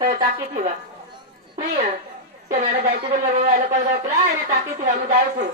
हो टाकी ठेवा नाही से मैंने जाते दिन लगे वाले कर दो प्ला है टाकी थी हम जाए थे